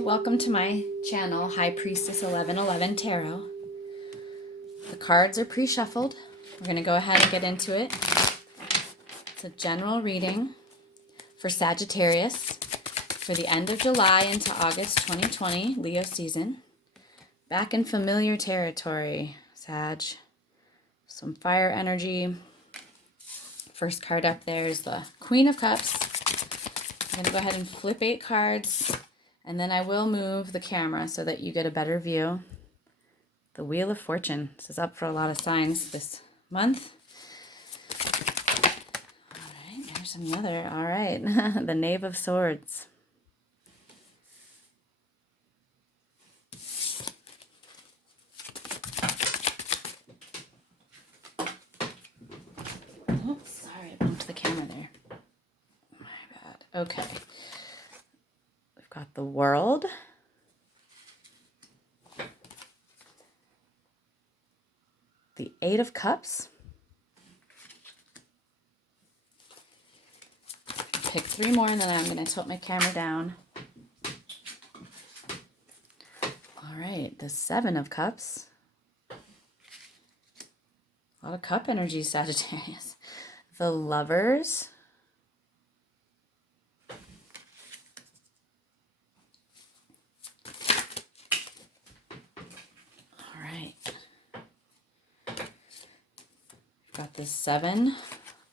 welcome to my channel, High Priestess 1111 Tarot. The cards are pre-shuffled. We're going to go ahead and get into it. It's a general reading for Sagittarius for the end of July into August 2020, Leo season. Back in familiar territory, Sag. Some fire energy. First card up there is the Queen of Cups. I'm going to go ahead and flip 8 cards, and then I will move the camera so that you get a better view. The Wheel of Fortune. This is up for a lot of signs this month. All right, there's another. All right, the Knave of Swords. Oh, sorry, I bumped the camera there. My bad. Okay. We've got the World. The 8 of Cups. Pick 3 more and then I'm going to tilt my camera down. All right, the 7 of Cups. A lot of cup energy, Sagittarius. The Lovers. All right. Got the 7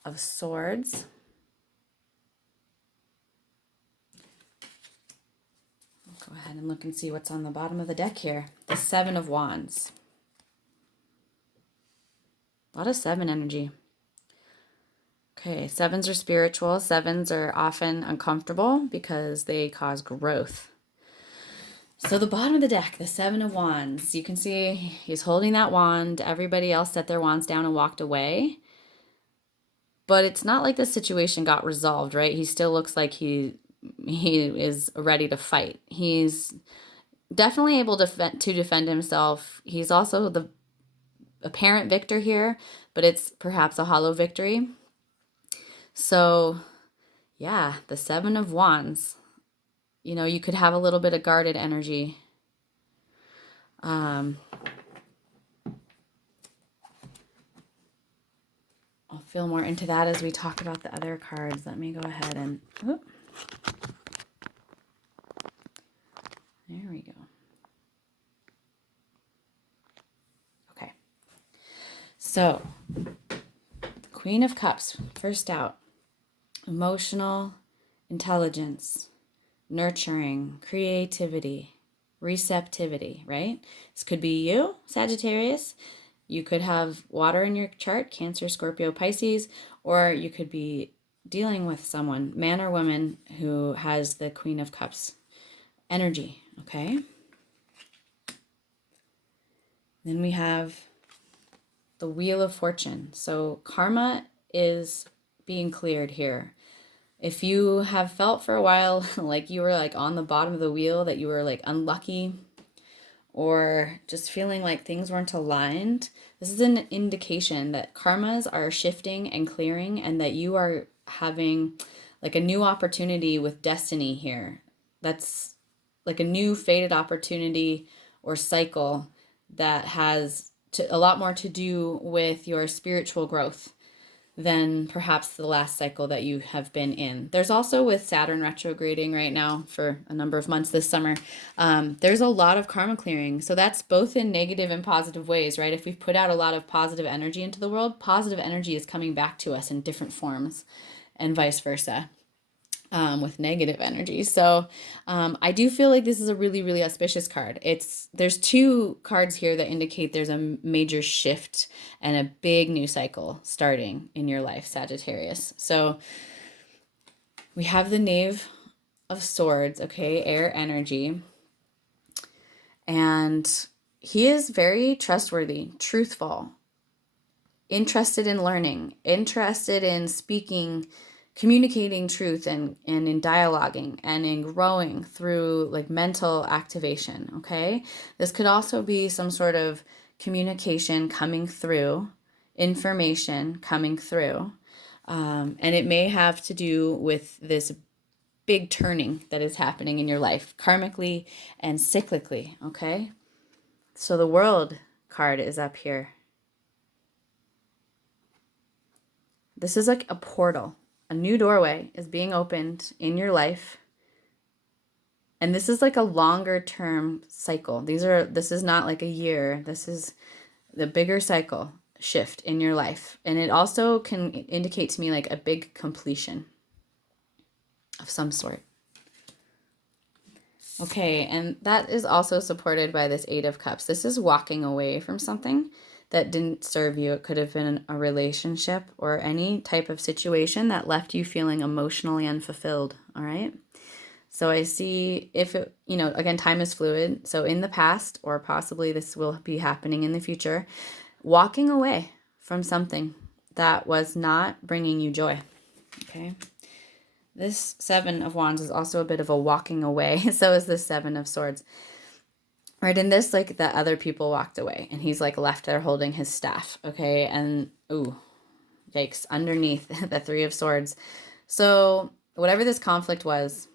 of Swords. I'll go ahead and look and see what's on the bottom of the deck here. The 7 of Wands. A lot of 7 energy. Okay, 7s are spiritual. 7s are often uncomfortable because they cause growth. So the bottom of the deck, the 7 of Wands. You can see he's holding that wand. Everybody else set their wands down and walked away. But it's not like the situation got resolved, right? He still looks like he is ready to fight. He's definitely able to defend himself. He's also the apparent victor here, but it's perhaps a hollow victory. So, yeah, the 7 of Wands. You know, you could have a little bit of guarded energy. I'll feel more into that as we talk about the other cards. Let me go ahead and... Whoop. There we go. Okay. So, Queen of Cups, first out. Emotional intelligence, nurturing, creativity, receptivity, right? This could be you, Sagittarius. You could have water in your chart, Cancer, Scorpio, Pisces, or you could be dealing with someone, man or woman, who has the Queen of Cups energy, okay? Then we have the Wheel of Fortune. So karma is being cleared here. If you have felt for a while like you were like on the bottom of the wheel, that you were like unlucky, or just feeling like things weren't aligned, this is an indication that karmas are shifting and clearing, and that you are having like a new opportunity with destiny here. That's like a new fated opportunity or cycle that has a lot more to do with your spiritual growth than perhaps the last cycle that you have been in. There's also, with Saturn retrograding right now for a number of months this summer, there's a lot of karma clearing. So that's both in negative and positive ways, right? If we've put out a lot of positive energy into the world, positive energy is coming back to us in different forms, and vice versa. With negative energy. So I do feel like this is a really, really auspicious card. There's 2 cards here that indicate there's a major shift and a big new cycle starting in your life, Sagittarius. So we have the Knave of Swords, okay, air energy. And he is very trustworthy, truthful, interested in learning, interested in speaking, communicating truth, and in dialoguing and in growing through like mental activation, okay? This could also be some sort of communication coming through, information coming through, and it may have to do with this big turning that is happening in your life, karmically and cyclically, okay? So the World card is up here. This is like a portal. A new doorway is being opened in your life. And this is like a longer term cycle. This is not like a year. This is the bigger cycle shift in your life. And it also can indicate to me like a big completion of some sort. Okay, and that is also supported by this Eight of Cups. This is walking away from something that didn't serve you. It could have been a relationship or any type of situation that left you feeling emotionally unfulfilled, all right? So I see if it, again, time is fluid. So in the past, or possibly this will be happening in the future, walking away from something that was not bringing you joy, okay? This Seven of Wands is also a bit of a walking away. So is the Seven of Swords. Right, in this, like, the other people walked away, and he's, like, left there holding his staff, okay? And, ooh, yikes, underneath the Three of Swords. So whatever this conflict was,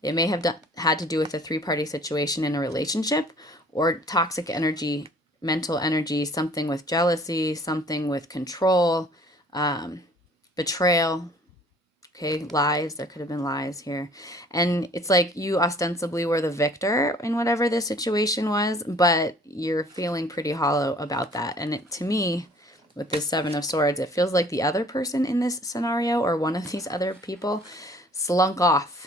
it may have had to do with a three-party situation in a relationship, or toxic energy, mental energy, something with jealousy, something with control, betrayal, okay, lies. There could have been lies here. And it's like you ostensibly were the victor in whatever this situation was, but you're feeling pretty hollow about that. And to me, with this Seven of Swords, it feels like the other person in this scenario, or one of these other people, slunk off.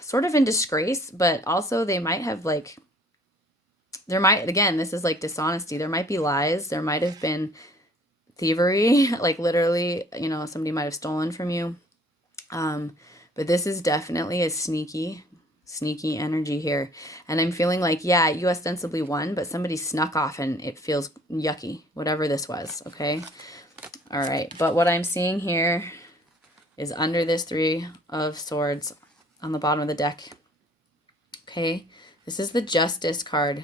Sort of in disgrace, but also they might have again, this is like dishonesty. There might be lies. There might have been thievery, like literally, somebody might have stolen from you. But this is definitely a sneaky energy here. And I'm feeling like, yeah, you ostensibly won, but somebody snuck off and it feels yucky, whatever this was, okay? All right, but what I'm seeing here is under this Three of Swords on the bottom of the deck, okay? This is the Justice card.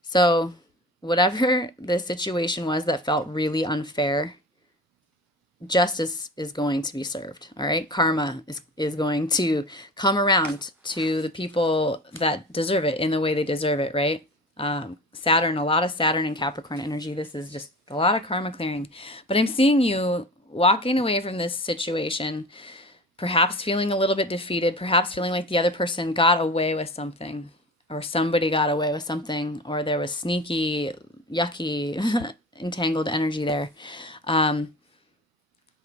So whatever the situation was that felt really unfair, justice is going to be served, all right? Karma is going to come around to the people that deserve it in the way they deserve it, right? Saturn, a lot of Saturn and Capricorn energy. This is just a lot of karma clearing. But I'm seeing you walking away from this situation, perhaps feeling a little bit defeated, perhaps feeling like the other person got away with something, or somebody got away with something, or there was sneaky, yucky, entangled energy there.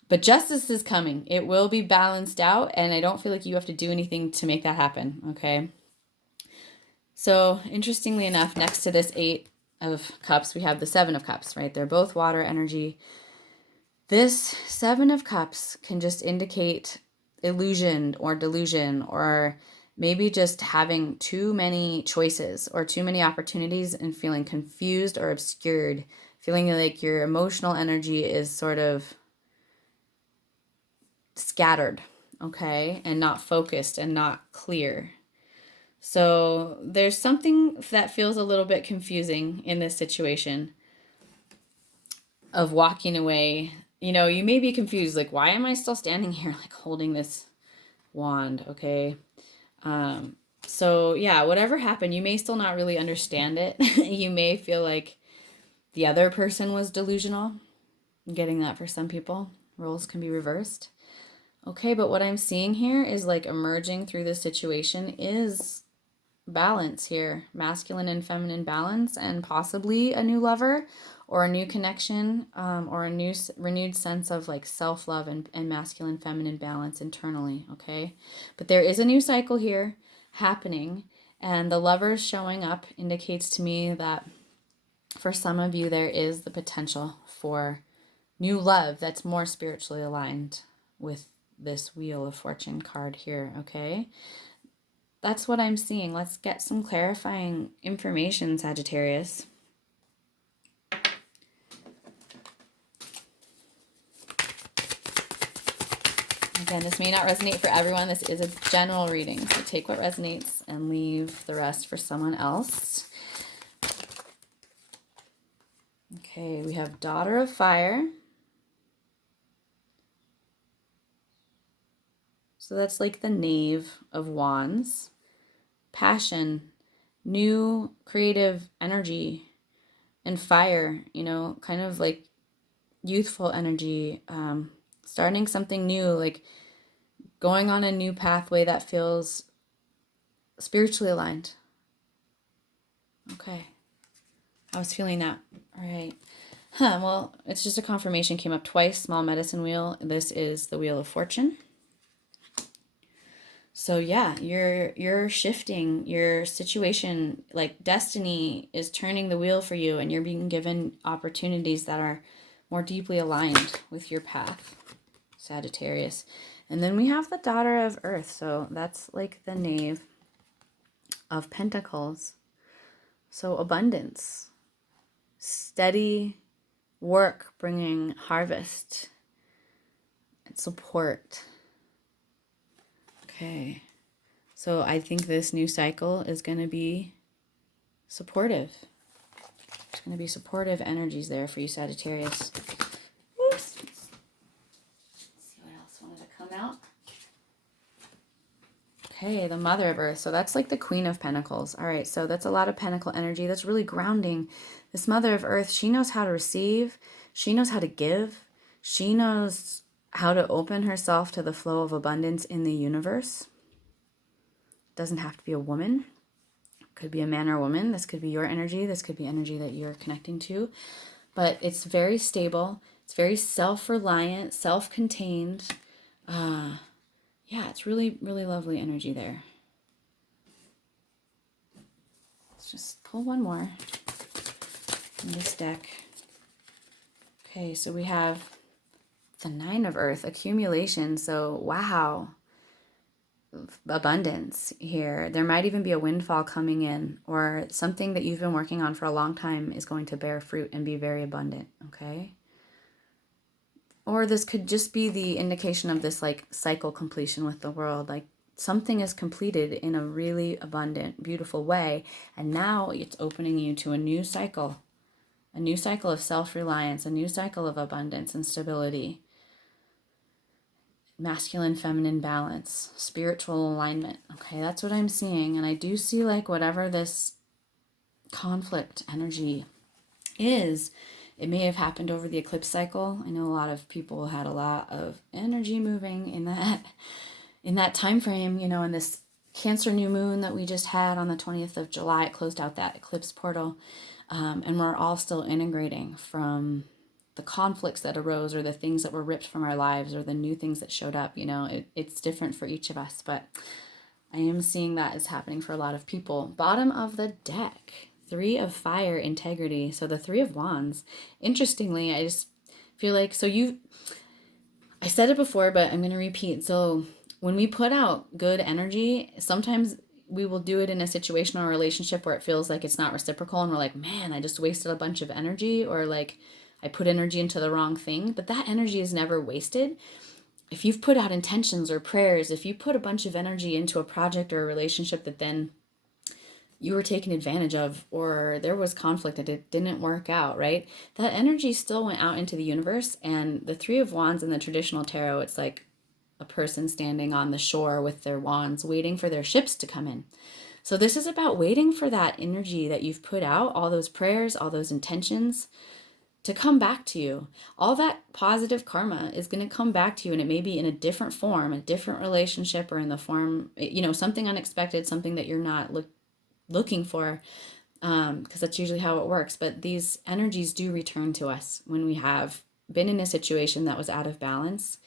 But justice is coming. It will be balanced out, and I don't feel like you have to do anything to make that happen, okay? So, interestingly enough, next to this Eight of Cups, we have the Seven of Cups, right? They're both water energy. This Seven of Cups can just indicate illusion or delusion, or maybe just having too many choices or too many opportunities and feeling confused or obscured, feeling like your emotional energy is sort of scattered, okay, and not focused and not clear. So there's something that feels a little bit confusing in this situation of walking away. You may be confused, like, why am I still standing here, like, holding this wand, okay? So yeah, whatever happened, you may still not really understand it. You may feel like the other person was delusional. I'm getting that for some people. Roles can be reversed. Okay, but what I'm seeing here is like emerging through this situation is balance here, masculine and feminine balance, and possibly a new lover or a new connection, or a new renewed sense of like self-love and masculine feminine balance internally, okay? But there is a new cycle here happening, and the lovers showing up indicates to me that for some of you there is the potential for new love that's more spiritually aligned with this Wheel of Fortune card here, okay? That's what I'm seeing. Let's get some clarifying information, Sagittarius. Again, this may not resonate for everyone. This is a general reading, so take what resonates and leave the rest for someone else. Okay, we have Daughter of Fire, So that's like the Knave of Wands. Passion, new creative energy, and fire, you know, kind of like youthful energy, starting something new, like going on a new pathway that feels spiritually aligned. Okay. I was feeling that. All right. Well, it's just a confirmation came up twice. Small medicine wheel. This is the Wheel of Fortune. So yeah, you're shifting your situation, like destiny is turning the wheel for you, and you're being given opportunities that are more deeply aligned with your path, Sagittarius. And then we have the Daughter of Earth. So that's like the Knave of Pentacles. So abundance, steady work bringing harvest and support. Okay. So I think this new cycle is going to be supportive. There's going to be supportive energies there for you, Sagittarius. Oops. Let's see what else wanted to come out. Okay, the Mother of Earth. So that's like the Queen of Pentacles. All right, so that's a lot of Pentacle energy. That's really grounding. This Mother of Earth, she knows how to receive. She knows how to give. She knows how to open herself to the flow of abundance in the universe. Doesn't have to be a woman. Could be a man or a woman. This could be your energy. This could be energy that you're connecting to. But it's very stable. It's very self-reliant, self-contained. Yeah, it's really, really lovely energy there. Let's just pull one more in this deck. Okay, so we have the Nine of Earth, accumulation. So, wow, abundance here. There might even be a windfall coming in, or something that you've been working on for a long time is going to bear fruit and be very abundant, okay? Or this could just be the indication of this like cycle completion with the world, like something is completed in a really abundant, beautiful way, and now it's opening you to a new cycle of self-reliance, a new cycle of abundance and stability, masculine, feminine balance, spiritual alignment. Okay, that's what I'm seeing. And I do see like whatever this conflict energy is, it may have happened over the eclipse cycle. I know a lot of people had a lot of energy moving in that time frame, you know, in this Cancer new moon that we just had on the 20th of July. It closed out that eclipse portal. And we're all still integrating from the conflicts that arose, or the things that were ripped from our lives, or the new things that showed up. You know, it's different for each of us, but I am seeing that is happening for a lot of people. Bottom of the deck, Three of Fire, integrity. So the Three of Wands. Interestingly, I just feel like, I said it before, but I'm going to repeat. So when we put out good energy, sometimes we will do it in a situation or a relationship where it feels like it's not reciprocal, and we're like, man, I just wasted a bunch of energy, or like I put energy into the wrong thing. But that energy is never wasted. If you've put out intentions or prayers, if you put a bunch of energy into a project or a relationship that then you were taken advantage of, or there was conflict that it didn't work out, right? That energy still went out into the universe. And the Three of Wands in the traditional tarot, it's like a person standing on the shore with their wands, waiting for their ships to come in. So this is about waiting for that energy that you've put out, all those prayers, all those intentions, to come back to you. All that positive karma is going to come back to you, and it may be in a different form, a different relationship, or in the form, you know, something unexpected, something that you're not looking for, because that's usually how it works. But these energies do return to us when we have been in a situation that was out of balance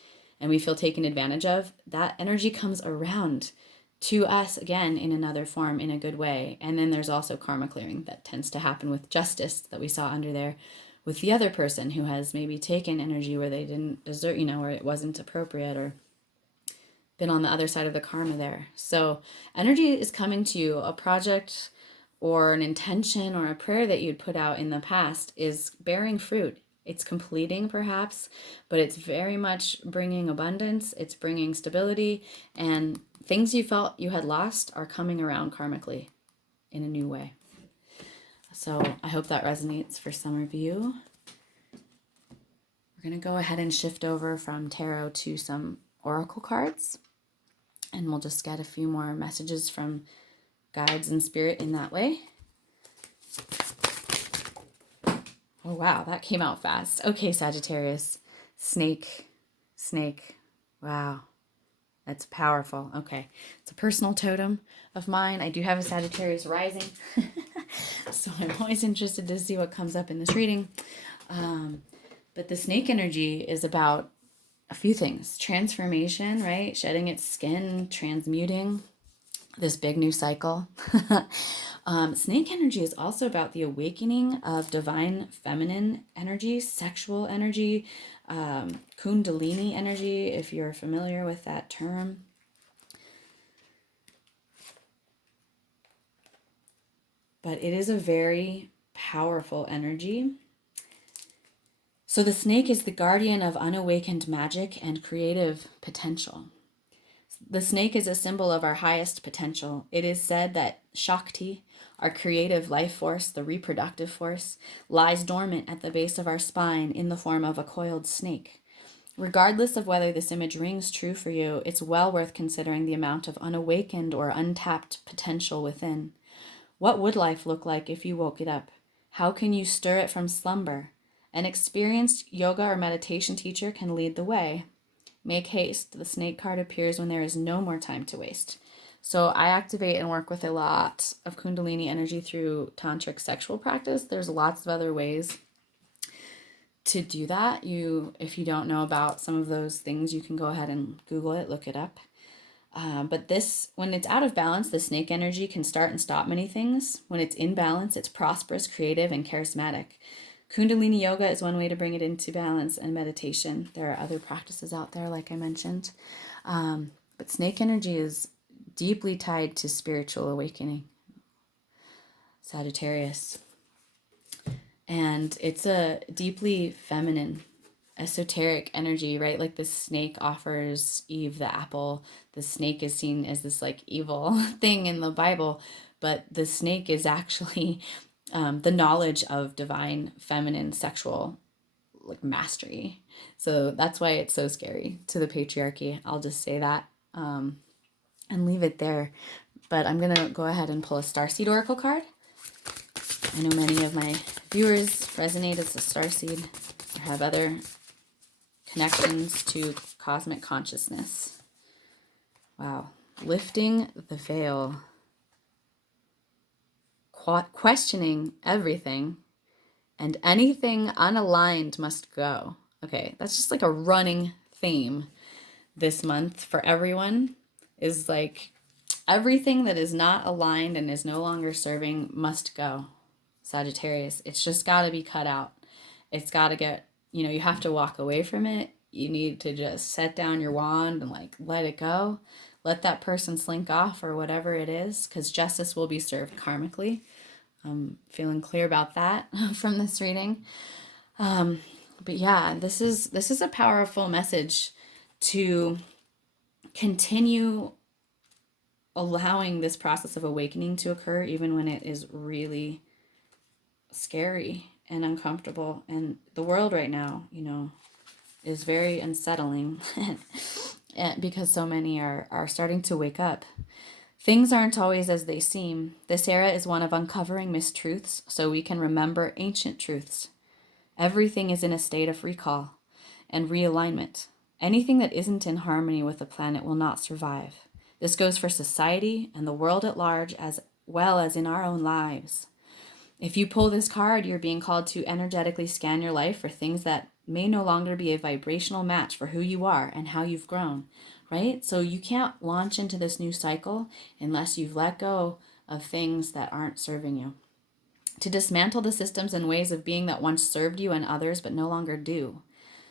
and we feel taken advantage of. That energy comes around to us again in another form, in a good way. And then there's also karma clearing that tends to happen with justice that we saw under there with the other person who has maybe taken energy where they didn't deserve, you know, where it wasn't appropriate, or been on the other side of the karma there. So energy is coming to you. A project or an intention or a prayer that you'd put out in the past is bearing fruit. It's completing perhaps, but it's very much bringing abundance. It's bringing stability, and things you felt you had lost are coming around karmically in a new way. So I hope that resonates for some of you. We're going to go ahead and shift over from tarot to some oracle cards. And we'll just get a few more messages from guides and spirit in that way. Oh, wow, that came out fast. Okay, Sagittarius. Snake. Wow, that's powerful. Okay, it's a personal totem of mine. I do have a Sagittarius rising, so I'm always interested to see what comes up in this reading. But the snake energy is about a few things. Transformation, right? Shedding its skin, transmuting, this big new cycle. Snake energy is also about the awakening of divine feminine energy, sexual energy, kundalini energy, if you're familiar with that term. But it is a very powerful energy. So the snake is the guardian of unawakened magic and creative potential. The snake is a symbol of our highest potential. It is said that Shakti, our creative life force, the reproductive force, lies dormant at the base of our spine in the form of a coiled snake. Regardless of whether this image rings true for you, it's well worth considering the amount of unawakened or untapped potential within. What would life look like if you woke it up? How can you stir it from slumber? An experienced yoga or meditation teacher can lead the way. Make haste. The snake card appears when there is no more time to waste. So I activate and work with a lot of Kundalini energy through tantric sexual practice. There's lots of other ways to do that. If you don't know about some of those things, you can go ahead and Google it, look it up. But when it's out of balance, the snake energy can start and stop many things. When it's in balance, it's prosperous, creative, and charismatic. Kundalini yoga is one way to bring it into balance, and meditation. There are other practices out there, like I mentioned. But snake energy is deeply tied to spiritual awakening. Sagittarius. And it's a deeply feminine, esoteric energy, right? Like the snake offers Eve the apple. The snake is seen as this like evil thing in the Bible, but the snake is actually the knowledge of divine feminine sexual like mastery. So that's why it's so scary to the patriarchy. I'll just say that and leave it there. But I'm going to go ahead and pull a starseed oracle card. I know many of my viewers resonate as a starseed or have other connections to cosmic consciousness. Wow. Lifting the veil. Questioning everything, and anything unaligned must go. Okay, that's just like a running theme this month for everyone, is like everything that is not aligned and is no longer serving must go. Sagittarius, it's just got to be cut out. It's got to get, you have to walk away from it. You need to just set down your wand and like let it go. Let that person slink off or whatever it is, because justice will be served karmically. I'm feeling clear about that from this reading. But yeah, this is a powerful message to continue allowing this process of awakening to occur, even when it is really scary and uncomfortable. And the world right now, is very unsettling because so many are starting to wake up. Things aren't always as they seem. This era is one of uncovering mistruths so we can remember ancient truths. Everything is in a state of recall and realignment. Anything that isn't in harmony with the planet will not survive. This goes for society and the world at large, as well as in our own lives. If you pull this card, you're being called to energetically scan your life for things that may no longer be a vibrational match for who you are and how you've grown, right? So you can't launch into this new cycle unless you've let go of things that aren't serving you. To dismantle the systems and ways of being that once served you and others but no longer do.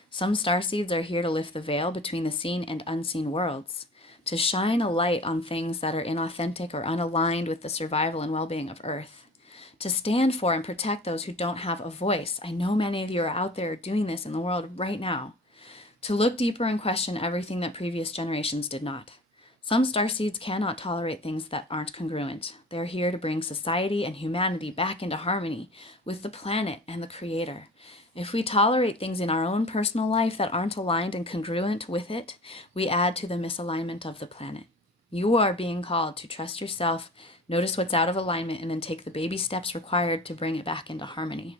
Some starseeds are here to lift the veil between the seen and unseen worlds, to shine a light on things that are inauthentic or unaligned with the survival and well-being of Earth. To stand for and protect those who don't have a voice. I know many of you are out there doing this in the world right now. To look deeper and question everything that previous generations did not. Some starseeds cannot tolerate things that aren't congruent. They're here to bring society and humanity back into harmony with the planet and the Creator. If we tolerate things in our own personal life that aren't aligned and congruent with it, we add to the misalignment of the planet. You are being called to trust yourself, notice what's out of alignment, and then take the baby steps required to bring it back into harmony.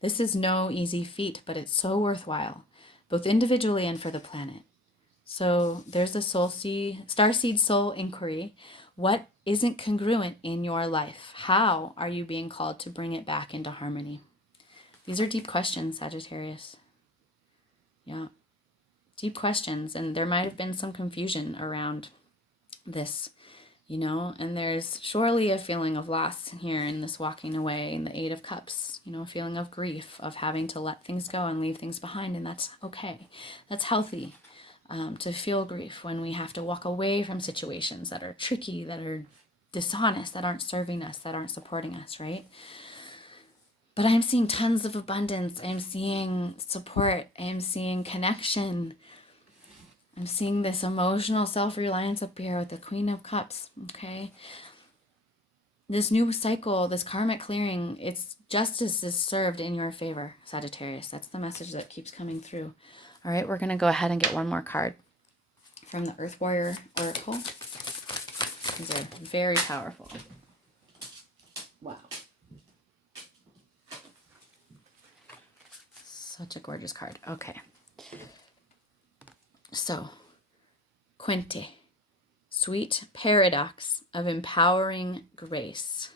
This is no easy feat, but it's so worthwhile, both individually and for the planet. So there's the starseed soul inquiry. What isn't congruent in your life? How are you being called to bring it back into harmony? These are deep questions, Sagittarius. Yeah, deep questions. And there might have been some confusion around this, and there's surely a feeling of loss here in this walking away in the Eight of Cups, a feeling of grief, of having to let things go and leave things behind. And that's okay. That's healthy. To feel grief when we have to walk away from situations that are tricky, that are dishonest, that aren't serving us, that aren't supporting us, right? But I'm seeing tons of abundance. I'm seeing support. I'm seeing connection. I'm seeing this emotional self-reliance up here with the Queen of Cups, okay? This new cycle, this karmic clearing, it's justice is served in your favor, Sagittarius. That's the message that keeps coming through. All right, we're going to go ahead and get one more card from the Earth Warrior Oracle. These are very powerful. Wow. Such a gorgeous card. Okay. So, Quinte, sweet paradox of empowering grace.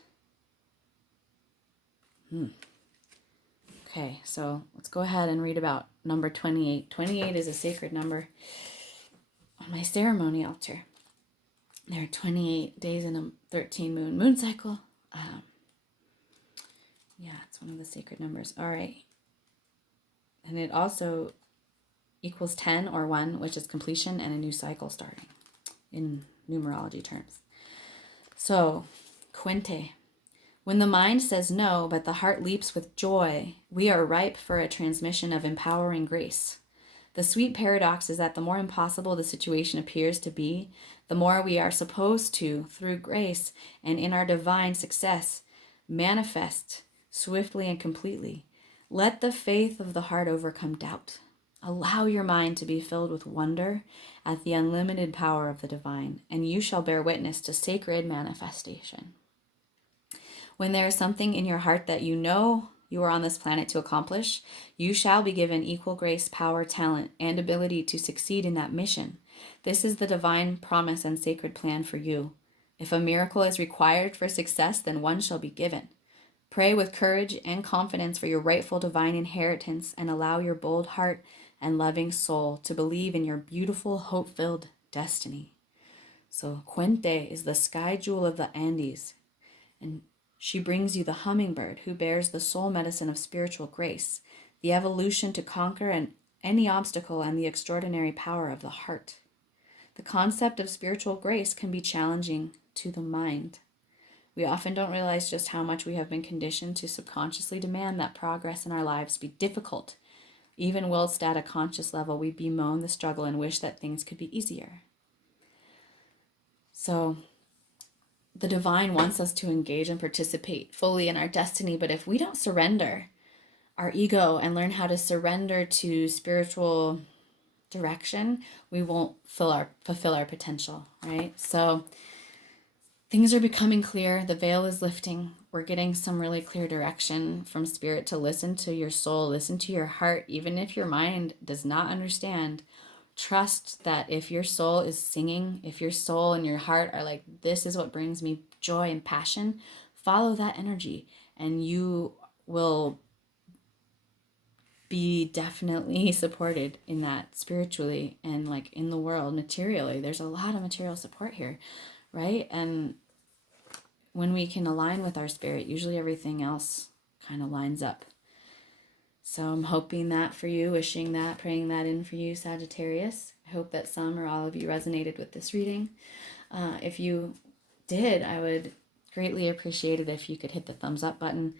Okay, so let's go ahead and read about number 28. 28 is a sacred number on my ceremony altar. There are 28 days in a 13 moon cycle. Yeah, it's one of the sacred numbers. All right. And it also equals 10 or 1, which is completion and a new cycle starting in numerology terms. So, Quinte. When the mind says no, but the heart leaps with joy, we are ripe for a transmission of empowering grace. The sweet paradox is that the more impossible the situation appears to be, the more we are supposed to, through grace and in our divine success, manifest swiftly and completely. Let the faith of the heart overcome doubt. Allow your mind to be filled with wonder at the unlimited power of the divine, and you shall bear witness to sacred manifestation. When there is something in your heart that you know you are on this planet to accomplish, you shall be given equal grace, power, talent, and ability to succeed in that mission. This is the divine promise and sacred plan for you. If a miracle is required for success, then one shall be given. Pray with courage and confidence for your rightful divine inheritance, and allow your bold heart and loving soul to believe in your beautiful, hope-filled destiny. So Quinte is the sky jewel of the Andes, and she brings you the hummingbird who bears the soul medicine of spiritual grace, the evolution to conquer any obstacle, and the extraordinary power of the heart. The concept of spiritual grace can be challenging to the mind. We often don't realize just how much we have been conditioned to subconsciously demand that progress in our lives be difficult. Even whilst at a conscious level, we bemoan the struggle and wish that things could be easier. So, the divine wants us to engage and participate fully in our destiny, but if we don't surrender our ego and learn how to surrender to spiritual direction, we won't fulfill our potential, right? So things are becoming clear. The veil is lifting. We're getting some really clear direction from spirit to listen to your soul, listen to your heart, even if your mind does not understand. Trust that if your soul is singing, if your soul and your heart are like, this is what brings me joy and passion, follow that energy and you will be definitely supported in that spiritually and like in the world materially. There's a lot of material support here, right? And when we can align with our spirit, usually everything else kind of lines up. So I'm hoping that for you, wishing that, praying that in for you, Sagittarius. I hope that some or all of you resonated with this reading. If you did, I would greatly appreciate it if you could hit the thumbs up button,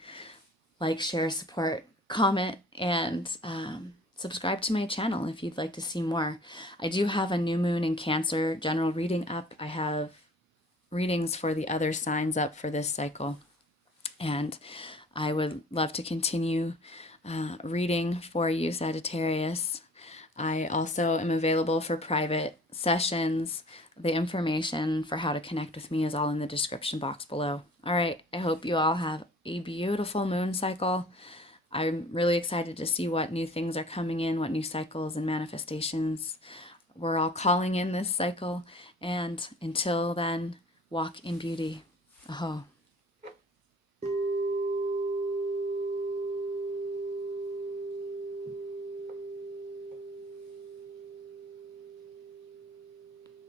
like, share, support, comment, and subscribe to my channel if you'd like to see more. I do have a new moon in Cancer general reading up. I have readings for the other signs up for this cycle, and I would love to continue reading for you, Sagittarius. I also am available for private sessions The information for how to connect with me is all in the description box below. All right, I hope you all have a beautiful moon cycle. I'm really excited to see what new things are coming in, what new cycles and manifestations we're all calling in this cycle. And until then, walk in beauty. Aho.